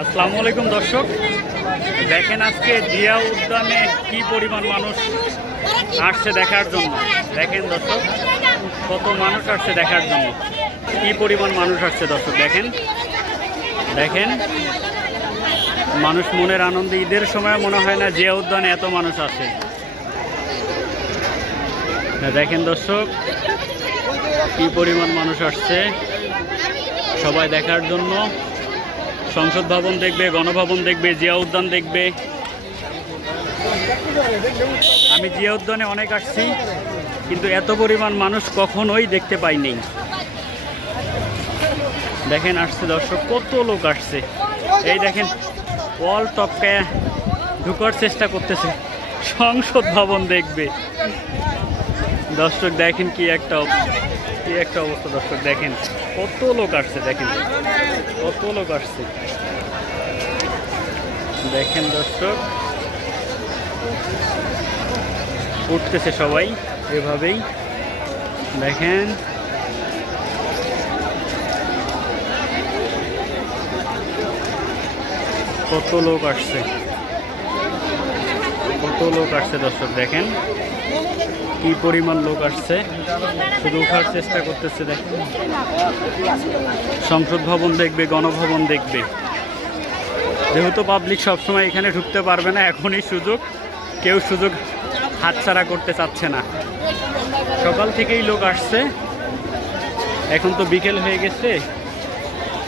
আসসালামু আলাইকুম দর্শক, দেখেন আজকে জিয়া উদ্যানে কি পরিমাণ মানুষ আসছে দেখার জন্য। দেখেন দর্শক, কত মানুষ আসছে দেখার জন্য, কি পরিমাণ মানুষ আসছে দর্শক। দেখেন দেখেন মানুষ মনের আনন্দে, ঈদের সময় মনে হয় না জিয়া উদ্যানে এত মানুষ আসে। দেখেন দর্শক, কি পরিমাণ মানুষ আসছে সবাই দেখার জন্য। সংসদ ভবন দেখবে, গণভবন দেখবে, জিয়া উদ্যান দেখবে। আমি জিয়া উদ্যানে অনেক আসছি, কিন্তু এত পরিমাণ মানুষ কখনোই দেখতে পাইনি। দেখেন আসছে দর্শক, কত লোক আসছে। এই দেখেন ওয়াল টপকায় ঢুকার চেষ্টা করতেছে, সংসদ ভবন দেখবে। দর্শক দেখেন কি একটা অবস্থা দর্শক। দেখেন কত লোক আসছে, দেখেন কত লোক আসছে। দেখেন দর্শক, উঠতেছে সবাই এভাবেই। দেখেন কত লোক আসছে, কত লোক আসছে দর্শক। দেখেন কি পরিমাণ লোক আসছে, শুধু উঠার চেষ্টা করতেছে। দেখেন সংসদ ভবন দেখবে, গণভবন দেখবে। যেহেতু পাবলিক সবসময় এখানে ঢুকতে পারবে না, এখনই সুযোগ, কেউ সুযোগ হাতছাড়া করতে চাচ্ছে না। সকাল থেকেই লোক আসছে, এখন তো বিকেল হয়ে গেছে,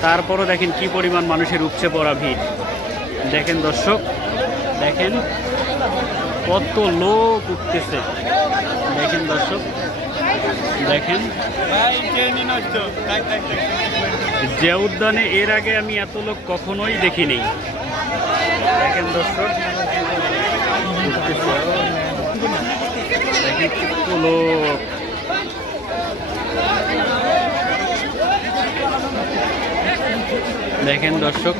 তারপরও দেখেন কি পরিমাণ মানুষের উপচে পড়া ভিড়। দেখেন দর্শক, দেখেন কত লোক উঠতেছে। দেখেন দর্শক, দেখেন জিয়া উদ্যানে এর আগে আমি এত লোক কখনোই দেখিনি। দেখেন দর্শক, দেখেন কত লোক। দেখেন দর্শক,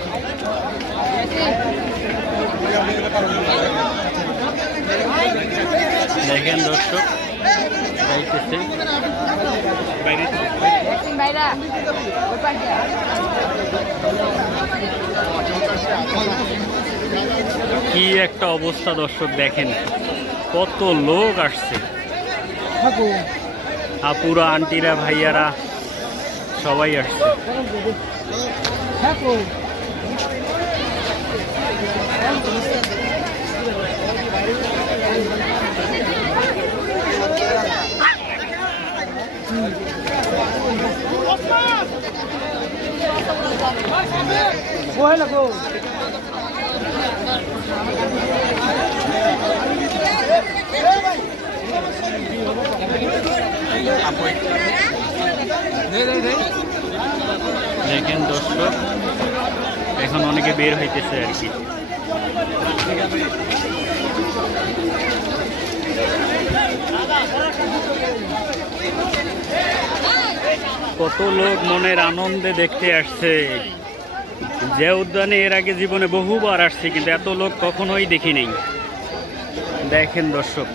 দেখেন দর্শক যাইতেছে। কি একটা অবস্থা দর্শক। দেখেন কত লোক আসছে, আপুরা, আন্টিরা, ভাইয়ারা সবাই আসছে। দেখেন দর্শক, এখন অনেকে বের হইতেছে আর কি। কত লোক মনের আনন্দে দেখতে আসছে। যে উদ্যানে এর আগে জীবনে বহুবার আসছে, কিন্তু এত লোক কখনোই দেখি নেই। দেখেন দর্শক,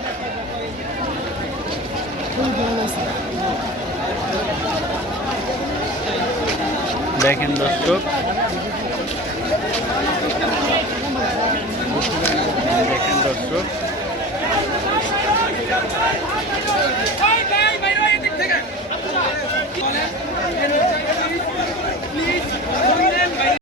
দেখেন দর্শক, দেখেন দর্শক,